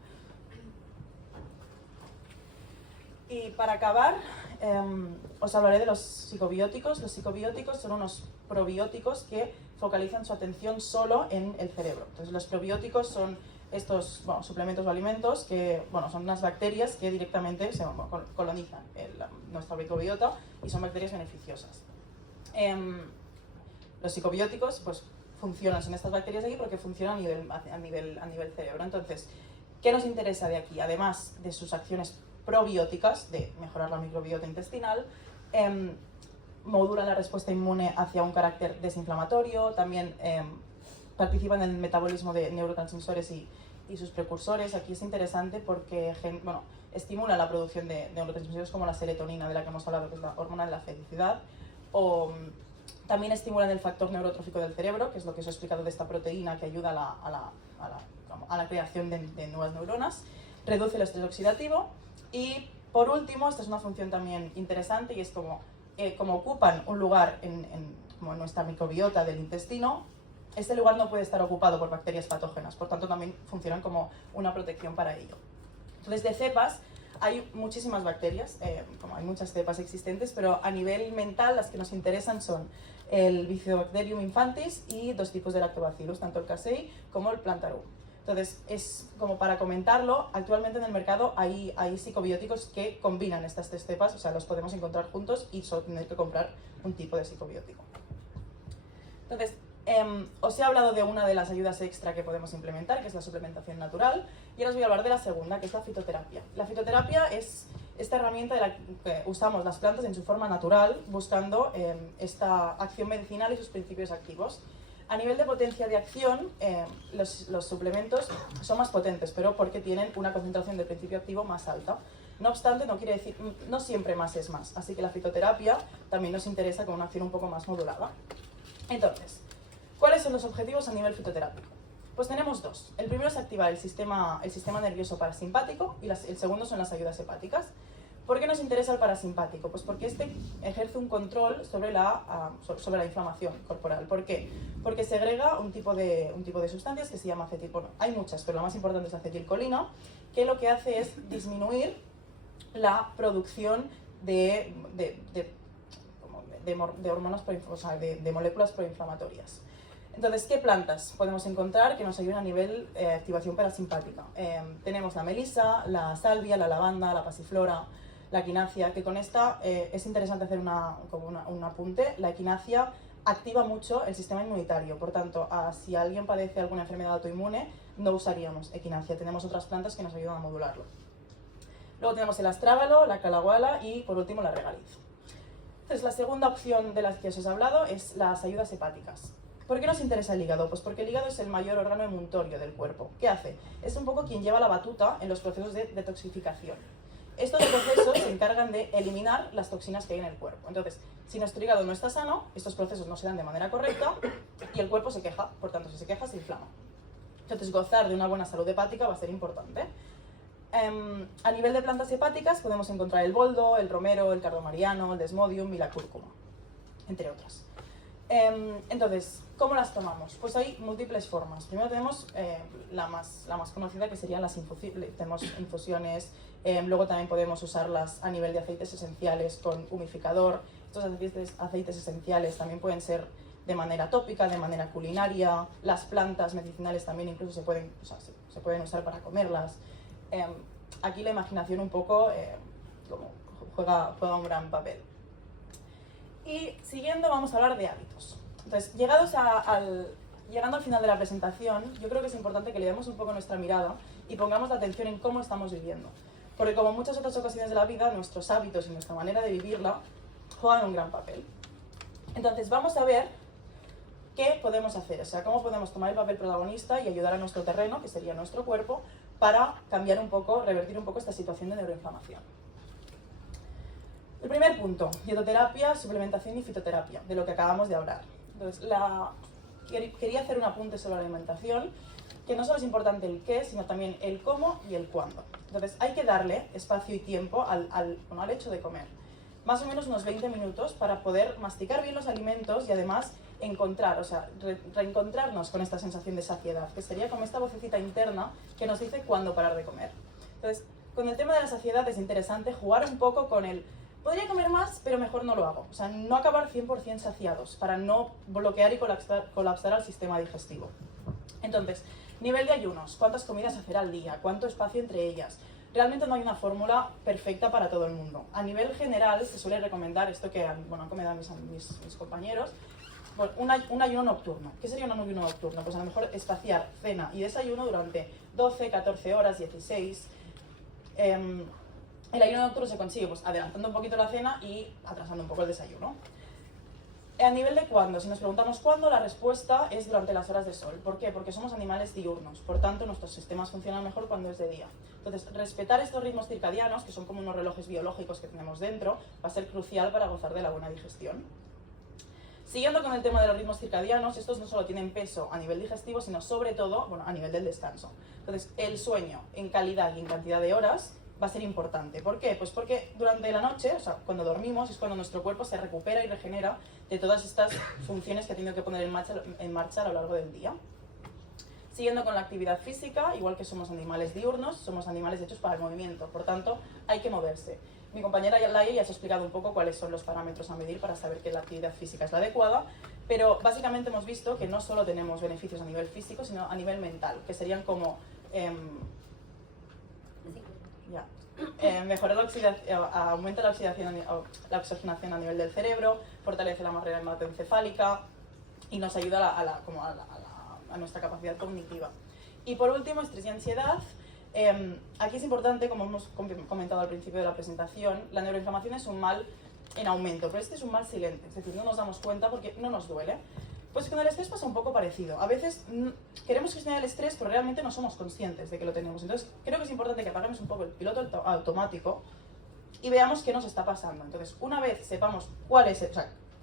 Y para acabar, os hablaré de los psicobióticos. Los psicobióticos son unos probióticos que focalizan su atención solo en el cerebro. Entonces, los probióticos son estos suplementos o alimentos que son unas bacterias que directamente colonizan nuestra microbiota y son bacterias beneficiosas. Los psicobióticos pues funcionan, son estas bacterias aquí porque funcionan a nivel cerebro. Entonces, ¿qué nos interesa de aquí? Además de sus acciones probióticas, de mejorar la microbiota intestinal, modulan la respuesta inmune hacia un carácter desinflamatorio, también participan en el metabolismo de neurotransmisores y sus precursores. Aquí es interesante porque estimulan la producción de neurotransmisores como la serotonina, de la que hemos hablado, que es la hormona de la felicidad, o también estimulan el factor neurotrófico del cerebro, que es lo que os he explicado de esta proteína que ayuda a la creación de nuevas neuronas, reduce el estrés oxidativo y, por último, esta es una función también interesante y es como ocupan un lugar en nuestra microbiota del intestino, este lugar no puede estar ocupado por bacterias patógenas, por tanto también funcionan como una protección para ello. Entonces, de cepas hay muchísimas bacterias, como hay muchas cepas existentes, pero a nivel mental las que nos interesan son el Bifidobacterium infantis y dos tipos de Lactobacillus, tanto el Casei como el Plantarum. Entonces, es como para comentarlo, actualmente en el mercado hay psicobióticos que combinan estas tres cepas, o sea, los podemos encontrar juntos y solo tener que comprar un tipo de psicobiótico. Entonces, os he hablado de una de las ayudas extra que podemos implementar, que es la suplementación natural, y ahora os voy a hablar de la segunda, que es la fitoterapia. La fitoterapia es esta herramienta de la que usamos las plantas en su forma natural, buscando esta acción medicinal y sus principios activos. A nivel de potencia de acción, los suplementos son más potentes, pero porque tienen una concentración de principio activo más alta. No obstante, no quiere decir, no siempre más es más, así que la fitoterapia también nos interesa con una acción un poco más modulada. Entonces, ¿cuáles son los objetivos a nivel fitoterápico? Pues tenemos dos. El primero es activar el sistema nervioso parasimpático y el segundo son las ayudas hepáticas. ¿Por qué nos interesa el parasimpático? Pues porque este ejerce un control sobre la inflamación corporal. ¿Por qué? Porque segrega un tipo de sustancias que se llama acetilcolina. Hay muchas, pero la más importante es la acetilcolina, que lo que hace es disminuir la producción de hormonas, o sea, de moléculas proinflamatorias. Entonces, ¿qué plantas podemos encontrar que nos ayuden a nivel activación parasimpática? Tenemos la melisa, la salvia, la lavanda, la pasiflora, la equinacia, que con esta es interesante hacer un apunte. La equinacia activa mucho el sistema inmunitario, por tanto, si alguien padece alguna enfermedad autoinmune, no usaríamos equinacia. Tenemos otras plantas que nos ayudan a modularlo. Luego tenemos el astrágalo, la calahuala y, por último, la regaliz. Entonces, la segunda opción de las que os he hablado es las ayudas hepáticas. ¿Por qué nos interesa el hígado? Pues porque el hígado es el mayor órgano emuntorio del cuerpo. ¿Qué hace? Es un poco quien lleva la batuta en los procesos de detoxificación. Estos procesos se encargan de eliminar las toxinas que hay en el cuerpo. Entonces, si nuestro hígado no está sano, estos procesos no se dan de manera correcta y el cuerpo se queja. Por tanto, si se queja, se inflama. Entonces, gozar de una buena salud hepática va a ser importante. A nivel de plantas hepáticas podemos encontrar el boldo, el romero, el cardamariano, el desmodium y la cúrcuma, entre otras. Entonces, ¿cómo las tomamos? Pues hay múltiples formas. Primero tenemos la más conocida, que serían las infusiones. Luego también podemos usarlas a nivel de aceites esenciales con humidificador. Estos aceites esenciales también pueden ser de manera tópica, de manera culinaria. Las plantas medicinales también incluso se pueden usar para comerlas. Aquí la imaginación un poco juega un gran papel. Y siguiendo, vamos a hablar de hábitos. Entonces, llegando al final de la presentación, yo creo que es importante que le demos un poco nuestra mirada y pongamos la atención en cómo estamos viviendo. Porque como en muchas otras ocasiones de la vida, nuestros hábitos y nuestra manera de vivirla juegan un gran papel. Entonces, vamos a ver qué podemos hacer, o sea, cómo podemos tomar el papel protagonista y ayudar a nuestro terreno, que sería nuestro cuerpo, para cambiar un poco, revertir un poco esta situación de neuroinflamación. El primer punto, dietoterapia, suplementación y fitoterapia, de lo que acabamos de hablar. Entonces, quería hacer un apunte sobre la alimentación, que no solo es importante el qué, sino también el cómo y el cuándo. Entonces, hay que darle espacio y tiempo al hecho de comer. Más o menos unos 20 minutos para poder masticar bien los alimentos y además reencontrarnos con esta sensación de saciedad, que sería como esta vocecita interna que nos dice cuándo parar de comer. Entonces, con el tema de la saciedad es interesante jugar un poco con el podría comer más, pero mejor no lo hago. O sea, no acabar 100% saciados para no bloquear y colapsar al sistema digestivo. Entonces, nivel de ayunos, ¿cuántas comidas hacer al día? ¿Cuánto espacio entre ellas? Realmente no hay una fórmula perfecta para todo el mundo. A nivel general se suele recomendar esto que han comentado mis compañeros, bueno, un ayuno nocturno. ¿Qué sería un ayuno nocturno? Pues a lo mejor espaciar cena y desayuno durante 12, 14 horas, 16. El ayuno nocturno se consigue pues, adelantando un poquito la cena y atrasando un poco el desayuno. A nivel de cuándo, si nos preguntamos cuándo, la respuesta es durante las horas de sol. ¿Por qué? Porque somos animales diurnos, por tanto nuestros sistemas funcionan mejor cuando es de día. Entonces, respetar estos ritmos circadianos, que son como unos relojes biológicos que tenemos dentro, va a ser crucial para gozar de la buena digestión. Siguiendo con el tema de los ritmos circadianos, estos no solo tienen peso a nivel digestivo, sino sobre todo a nivel del descanso. Entonces, el sueño en calidad y en cantidad de horas va a ser importante. ¿Por qué? Pues porque durante la noche, o sea, cuando dormimos, es cuando nuestro cuerpo se recupera y regenera de todas estas funciones que ha tenido que poner en marcha a lo largo del día. Siguiendo con la actividad física, igual que somos animales diurnos, somos animales hechos para el movimiento, por tanto, hay que moverse. Mi compañera Laia ya os ha explicado un poco cuáles son los parámetros a medir para saber que la actividad física es la adecuada, pero básicamente hemos visto que no solo tenemos beneficios a nivel físico, sino a nivel mental, que serían como mejorar la oxidación, aumenta la oxigenación a nivel del cerebro, fortalece la barrera hematoencefálica y nos ayuda a nuestra capacidad cognitiva. Y por último, estrés y ansiedad. Aquí es importante, como hemos comentado al principio de la presentación, la neuroinflamación es un mal en aumento, pero este es un mal silente, es decir, no nos damos cuenta porque no nos duele. Pues con el estrés pasa un poco parecido. A veces queremos gestionar el estrés, pero realmente no somos conscientes de que lo tenemos. Entonces, creo que es importante que apaguemos un poco el piloto automático y veamos qué nos está pasando. Entonces, una vez sepamos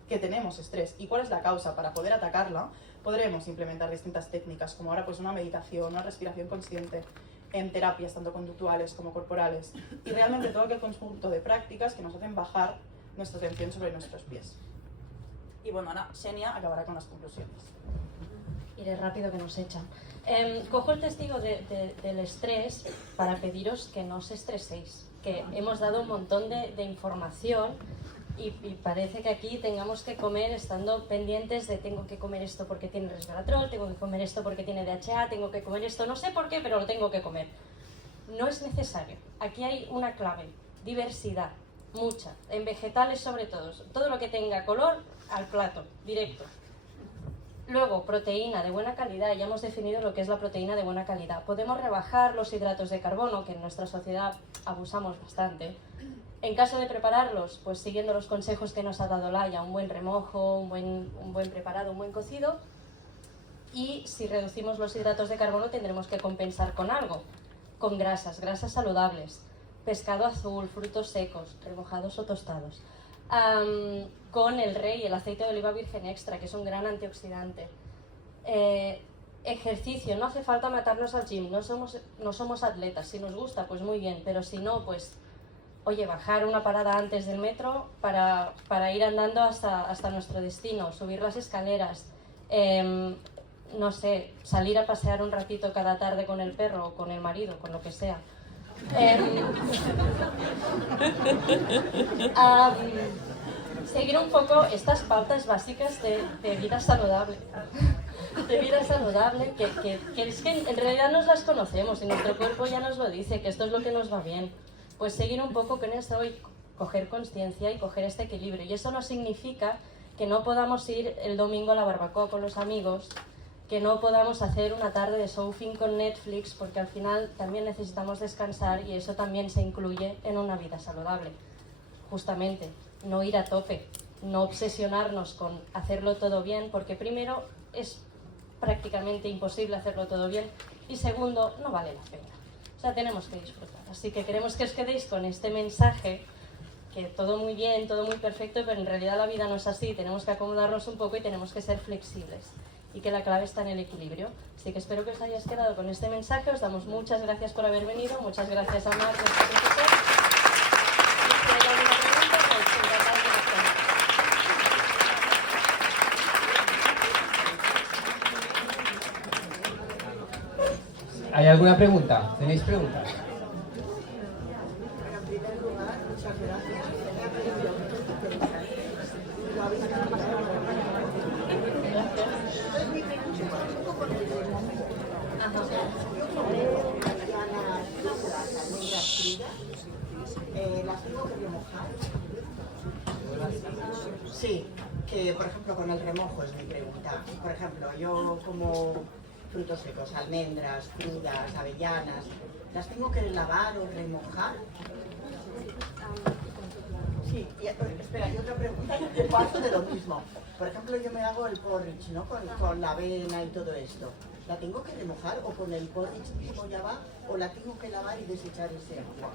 que tenemos estrés y cuál es la causa para poder atacarla, podremos implementar distintas técnicas, como ahora pues una meditación, una respiración consciente, en terapias tanto conductuales como corporales, y realmente todo aquel conjunto de prácticas que nos hacen bajar nuestra atención sobre nuestros pies. Y bueno, ahora Xenia acabará con las conclusiones. Iré rápido que nos echan. Cojo el testigo del estrés para pediros que no os estreséis. que hemos dado un montón de información y parece que aquí tengamos que comer estando pendientes de tengo que comer esto porque tiene resveratrol, tengo que comer esto porque tiene DHA, tengo que comer esto, no sé por qué, pero lo tengo que comer. No es necesario. Aquí hay una clave, diversidad, mucha, en vegetales sobre todo lo que tenga color al plato, directo. Luego, proteína de buena calidad, ya hemos definido lo que es la proteína de buena calidad. Podemos rebajar los hidratos de carbono, que en nuestra sociedad abusamos bastante. En caso de prepararlos, pues siguiendo los consejos que nos ha dado Laia, un buen remojo, un buen preparado, un buen cocido. Y si reducimos los hidratos de carbono tendremos que compensar con algo, con grasas saludables, pescado azul, frutos secos, remojados o tostados. Con el rey, el aceite de oliva virgen extra, que es un gran antioxidante. Ejercicio, no hace falta matarnos al gym, no somos atletas, si nos gusta pues muy bien, pero si no, pues oye, bajar una parada antes del metro para ir andando hasta nuestro destino, subir las escaleras, no sé, salir a pasear un ratito cada tarde con el perro o con el marido, con lo que sea. Seguir un poco estas pautas básicas de vida saludable. De vida saludable, que es que en realidad nos las conocemos y nuestro cuerpo ya nos lo dice, que esto es lo que nos va bien. Pues seguir un poco con esto y coger conciencia y coger este equilibrio. Y eso no significa que no podamos ir el domingo a la barbacoa con los amigos, que no podamos hacer una tarde de surfing con Netflix, porque al final también necesitamos descansar y eso también se incluye en una vida saludable. Justamente, no ir a tope, no obsesionarnos con hacerlo todo bien, porque primero es prácticamente imposible hacerlo todo bien y segundo, no vale la pena. O sea, tenemos que disfrutar. Así que queremos que os quedéis con este mensaje, que todo muy bien, todo muy perfecto, pero en realidad la vida no es así, tenemos que acomodarnos un poco y tenemos que ser flexibles. Y que la clave está en el equilibrio. Así que espero que os hayáis quedado con este mensaje. Os damos muchas gracias por haber venido. Muchas gracias a Marc, nuestro profesor. Y si hay alguna pregunta, pues encantados de responder. ¿Hay alguna pregunta? ¿Tenéis preguntas? En primer lugar, muchas gracias. ¿Las tengo que remojar? Sí, que por ejemplo con el remojo es mi pregunta. Por ejemplo, yo como frutos secos, almendras, crudas, avellanas, ¿las tengo que lavar o remojar? Sí, y, espera, y otra pregunta de paso de lo mismo. Por ejemplo, yo me hago el porridge, ¿no? Con la avena y todo esto. ¿La tengo que remojar o con el porridge mismo ya va? ¿O la tengo que lavar y desechar ese agua?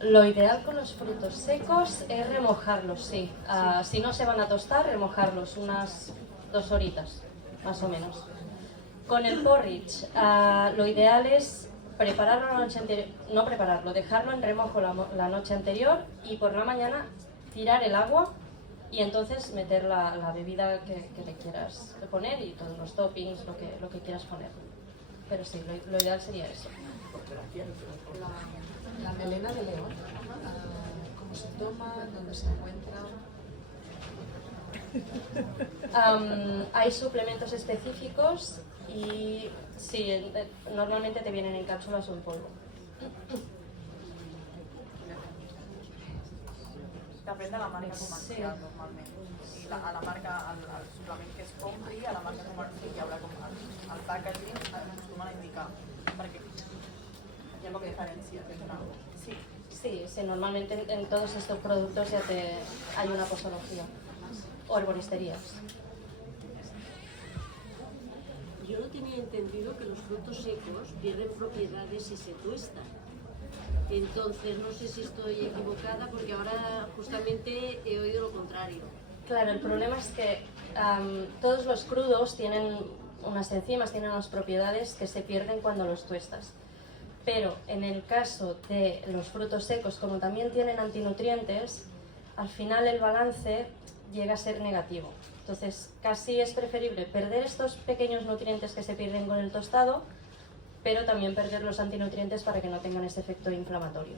Lo ideal con los frutos secos es remojarlos, sí. Si no se van a tostar, remojarlos unas 2 horitas, más o menos. Con el porridge, lo ideal es prepararlo la noche anterior, no prepararlo, dejarlo en remojo la noche anterior y por la mañana tirar el agua y entonces meter la bebida que le quieras poner y todos los toppings, lo que quieras poner. Pero sí, lo ideal sería eso. La melena de león, ¿cómo se toma? ¿Dónde se encuentra? Hay suplementos específicos y sí, normalmente te vienen en cápsulas o en polvo. Depèn de la marca comercial, normalment. I a la marca, al suplement que es compri, a la marca comercial hi haurà com el packaging, acostumen a indicar, perquè hi ha poca diferència. Sí. Sí, normalmente en todos estos productos ya hay una posología o herboristerías. Yo tenía entendido que los frutos secos pierden propiedades si se tuestan. Entonces no sé si estoy equivocada porque ahora justamente he oído lo contrario. Claro, el problema es que todos los crudos tienen unas enzimas, tienen unas propiedades que se pierden cuando los tuestas. Pero en el caso de los frutos secos, como también tienen antinutrientes, al final el balance llega a ser negativo. Entonces casi es preferible perder estos pequeños nutrientes que se pierden con el tostado pero también perder los antinutrientes para que no tengan ese efecto inflamatorio.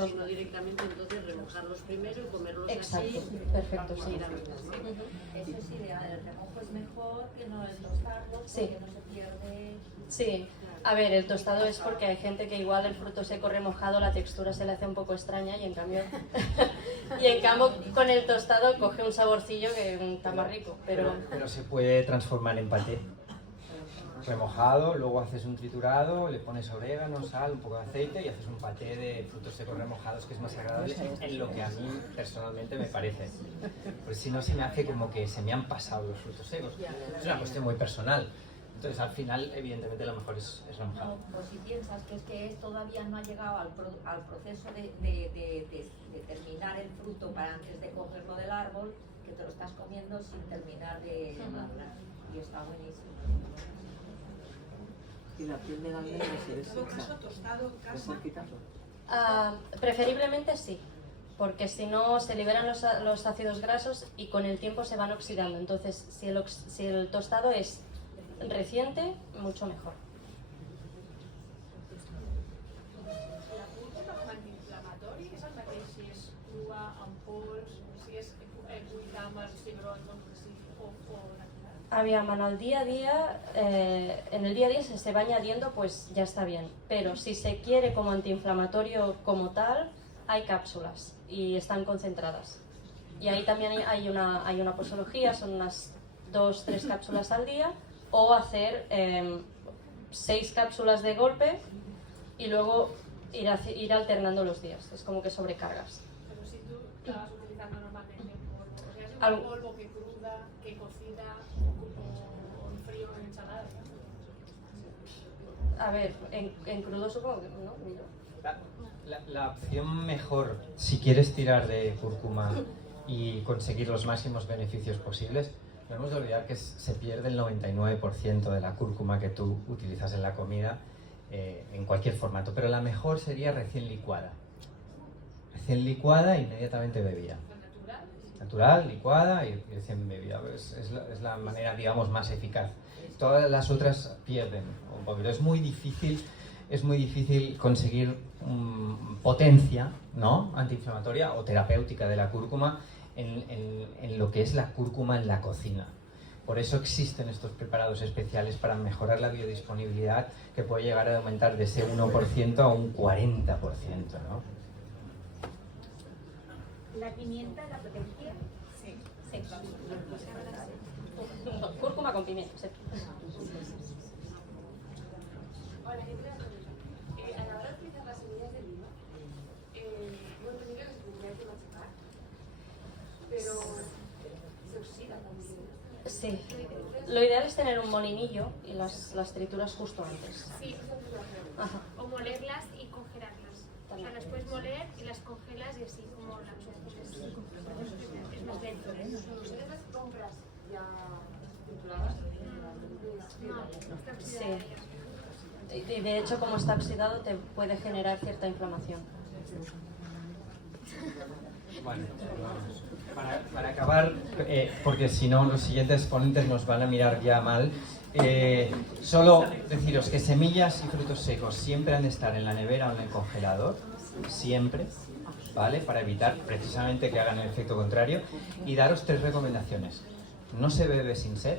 O si no, directamente entonces remojarlos primero y comerlos Exacto, así. perfecto, sí. Eso es ideal, el remojo es mejor que no el tostarlo, Sí. porque no se pierde... Sí, a ver, el tostado es porque hay gente que igual el fruto seco remojado la textura se le hace un poco extraña y en cambio con el tostado coge un saborcillo que está más rico, pero se puede transformar en paté. Remojado, luego haces un triturado, le pones orégano, sal, un poco de aceite y haces un paté de frutos secos remojados que es más agradable en lo que a mí personalmente me parece. Pues si no se me hace como que se me han pasado los frutos secos. Es una cuestión muy personal. Entonces al final evidentemente lo mejor es remojado. O si piensas que es que todavía no ha llegado al proceso de terminar el fruto para antes de cogerlo del árbol, que te lo estás comiendo sin terminar de madurar. Y está buenísimo. Y la piel de la almendra se En todo caso, desecha. tostado en casa. preferiblemente sí, porque si no se liberan los ácidos grasos y con el tiempo se van oxidando. Entonces, si el tostado es reciente, mucho mejor. La cúrcuma com a antiinflamatori és el mateix si és crua, en pols, si és cuitàmers, cigrons o natural? Aviam, en el día a día se va añadiendo, pues ya está bien. Pero si se quiere como antiinflamatorio como tal, hay cápsulas y están concentradas. Y ahí también hay una posología, son unas 2-3 cápsulas al día, o hacer 6 cápsulas de golpe y luego ir alternando los días. Es como que sobrecargas. Pero si tú la vas utilizando normalmente en polvo, o sea, es Algo- un polvo que cruda, que cocida o en frío en ensalada. A ver, en crudo supongo que no. La opción mejor, si quieres tirar de cúrcuma y conseguir los máximos beneficios posibles, no hemos de olvidar que se pierde el 99% de la cúrcuma que tú utilizas en la comida en cualquier formato, pero la mejor sería recién licuada. Recién licuada e inmediatamente bebida. Natural, licuada y recién bebida. Es la manera, digamos, más eficaz. Todas las otras pierden un poquito. Es muy difícil conseguir potencia, ¿no?, antiinflamatoria o terapéutica de la cúrcuma en lo que es la cúrcuma en la cocina. Por eso existen estos preparados especiales para mejorar la biodisponibilidad, que puede llegar a aumentar de ese 1% a un 40%, ¿no? ¿La pimienta la potencia? Sí. Cúrcuma con pimienta, sí. Hola, yo tengo una pregunta. A la hora de utilizar las semillas de oliva, bueno, tendría que se tendría que machacar, pero se oxida también. Sí. Lo ideal es tener un molinillo y las trituras justo antes. Sí, eso es lo que Ajá. o molerlas y congelarlas. O sea, las puedes moler y las congelas y así como las es más lento. ¿Ustedes las compras ya trituradas? No, está oxidada. Y de hecho, como está oxidado, te puede generar cierta inflamación. Bueno, para acabar, porque si no los siguientes ponentes nos van a mirar ya mal, solo deciros que semillas y frutos secos siempre han de estar en la nevera o en el congelador, siempre, ¿vale? Para evitar precisamente que hagan el efecto contrario. Y daros 3 recomendaciones. No se bebe sin sed,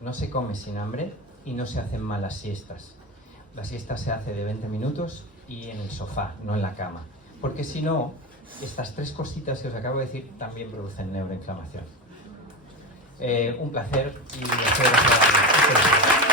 no se come sin hambre y no se hacen malas siestas. La siesta se hace de 20 minutos y en el sofá, no en la cama. Porque si no, estas 3 cositas que os acabo de decir también producen neuroinflamación. Un placer y espero que sea